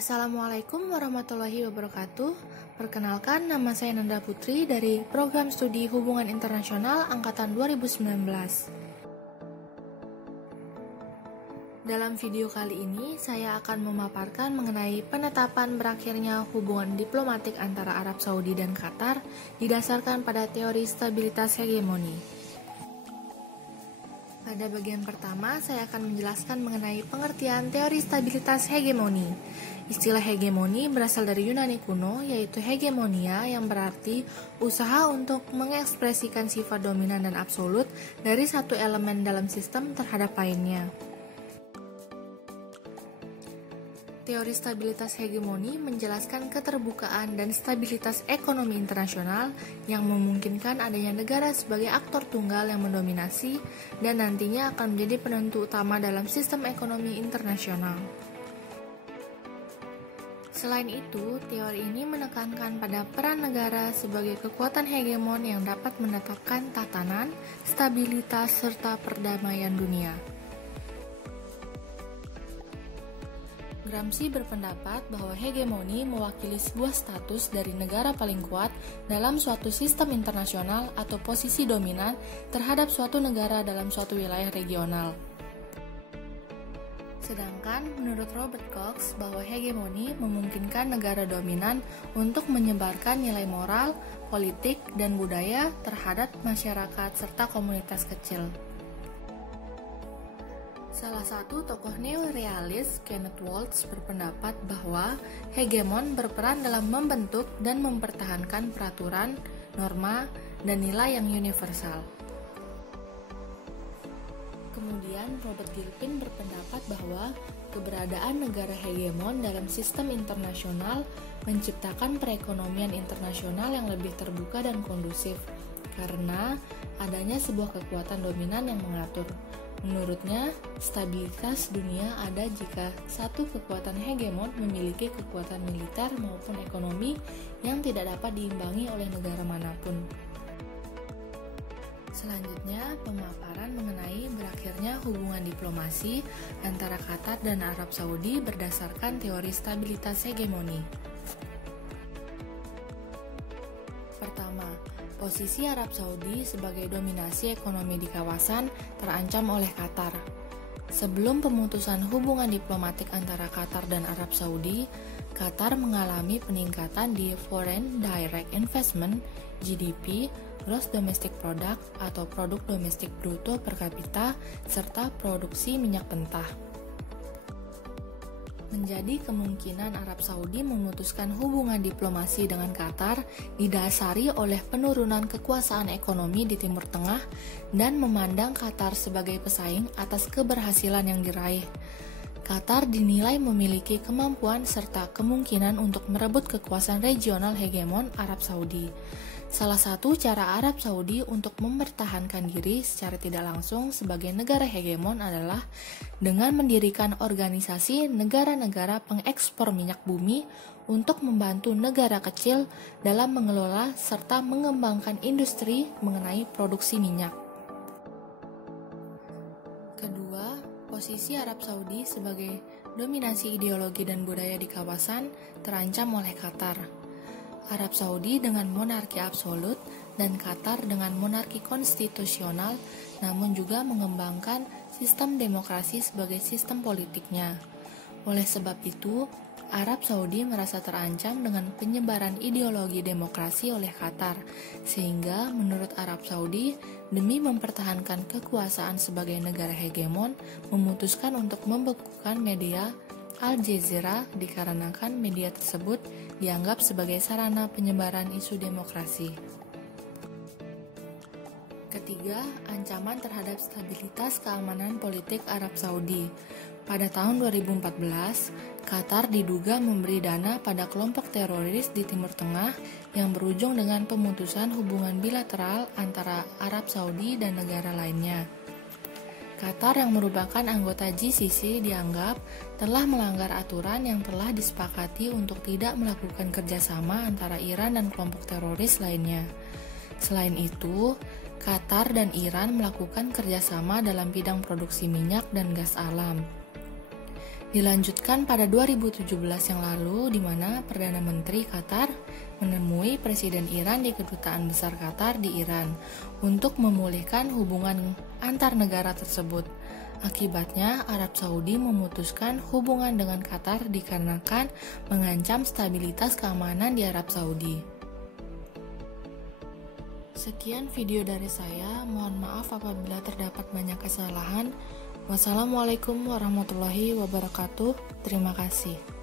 Assalamualaikum warahmatullahi wabarakatuh. Perkenalkan, nama saya Nanda Putri dari Program Studi Hubungan Internasional Angkatan 2019. Dalam video kali ini, saya akan memaparkan mengenai penetapan berakhirnya hubungan diplomatik antara Arab Saudi dan Qatar didasarkan pada teori stabilitas hegemoni. Pada bagian pertama, saya akan menjelaskan mengenai pengertian teori stabilitas hegemoni. Istilah hegemoni berasal dari Yunani kuno, yaitu hegemonia yang berarti usaha untuk mengekspresikan sifat dominan dan absolut dari satu elemen dalam sistem terhadap lainnya. Teori stabilitas hegemoni menjelaskan keterbukaan dan stabilitas ekonomi internasional yang memungkinkan adanya negara sebagai aktor tunggal yang mendominasi dan nantinya akan menjadi penentu utama dalam sistem ekonomi internasional. Selain itu, teori ini menekankan pada peran negara sebagai kekuatan hegemon yang dapat menetapkan tatanan, stabilitas, serta perdamaian dunia. Gramsci berpendapat bahwa hegemoni mewakili sebuah status dari negara paling kuat dalam suatu sistem internasional atau posisi dominan terhadap suatu negara dalam suatu wilayah regional. Sedangkan menurut Robert Cox bahwa hegemoni memungkinkan negara dominan untuk menyebarkan nilai moral, politik, dan budaya terhadap masyarakat serta komunitas kecil. Salah satu tokoh neorealis, Kenneth Waltz, berpendapat bahwa hegemon berperan dalam membentuk dan mempertahankan peraturan, norma, dan nilai yang universal. Kemudian Robert Gilpin berpendapat bahwa keberadaan negara hegemon dalam sistem internasional menciptakan perekonomian internasional yang lebih terbuka dan kondusif karena adanya sebuah kekuatan dominan yang mengatur. Menurutnya, stabilitas dunia ada jika satu kekuatan hegemon memiliki kekuatan militer maupun ekonomi yang tidak dapat diimbangi oleh negara manapun. Selanjutnya, pemaparan mengenai berakhirnya hubungan diplomasi antara Qatar dan Arab Saudi berdasarkan teori stabilitas hegemoni. Pertama, posisi Arab Saudi sebagai dominasi ekonomi di kawasan terancam oleh Qatar. Sebelum pemutusan hubungan diplomatik antara Qatar dan Arab Saudi, Qatar mengalami peningkatan di Foreign Direct Investment, GDP, Gross Domestic Product atau produk domestik bruto per kapita, serta produksi minyak mentah. Menjadi kemungkinan Arab Saudi memutuskan hubungan diplomasi dengan Qatar didasari oleh penurunan kekuasaan ekonomi di Timur Tengah dan memandang Qatar sebagai pesaing atas keberhasilan yang diraih. Qatar dinilai memiliki kemampuan serta kemungkinan untuk merebut kekuasaan regional hegemon Arab Saudi. Salah satu cara Arab Saudi untuk mempertahankan diri secara tidak langsung sebagai negara hegemon adalah dengan mendirikan organisasi negara-negara pengekspor minyak bumi untuk membantu negara kecil dalam mengelola serta mengembangkan industri mengenai produksi minyak. Kedua, posisi Arab Saudi sebagai dominasi ideologi dan budaya di kawasan terancam oleh Qatar. Arab Saudi dengan monarki absolut dan Qatar dengan monarki konstitusional, namun juga mengembangkan sistem demokrasi sebagai sistem politiknya. Oleh sebab itu, Arab Saudi merasa terancam dengan penyebaran ideologi demokrasi oleh Qatar, sehingga menurut Arab Saudi, demi mempertahankan kekuasaan sebagai negara hegemon, memutuskan untuk membekukan media Al Jazeera dikarenakan media tersebut dianggap sebagai sarana penyebaran isu demokrasi. Ketiga, ancaman terhadap stabilitas keamanan politik Arab Saudi. Pada tahun 2014, Qatar diduga memberi dana pada kelompok teroris di Timur Tengah yang berujung dengan pemutusan hubungan bilateral antara Arab Saudi dan negara lainnya. Qatar yang merupakan anggota GCC dianggap telah melanggar aturan yang telah disepakati untuk tidak melakukan kerjasama antara Iran dan kelompok teroris lainnya. Selain itu, Qatar dan Iran melakukan kerjasama dalam bidang produksi minyak dan gas alam. Dilanjutkan pada 2017 yang lalu, di mana Perdana Menteri Qatar menemui Presiden Iran di Kedutaan Besar Qatar di Iran untuk memulihkan hubungan antar negara tersebut. Akibatnya, Arab Saudi memutuskan hubungan dengan Qatar dikarenakan mengancam stabilitas keamanan di Arab Saudi. Sekian video dari saya, mohon maaf apabila terdapat banyak kesalahan. Wassalamualaikum warahmatullahi wabarakatuh. Terima kasih.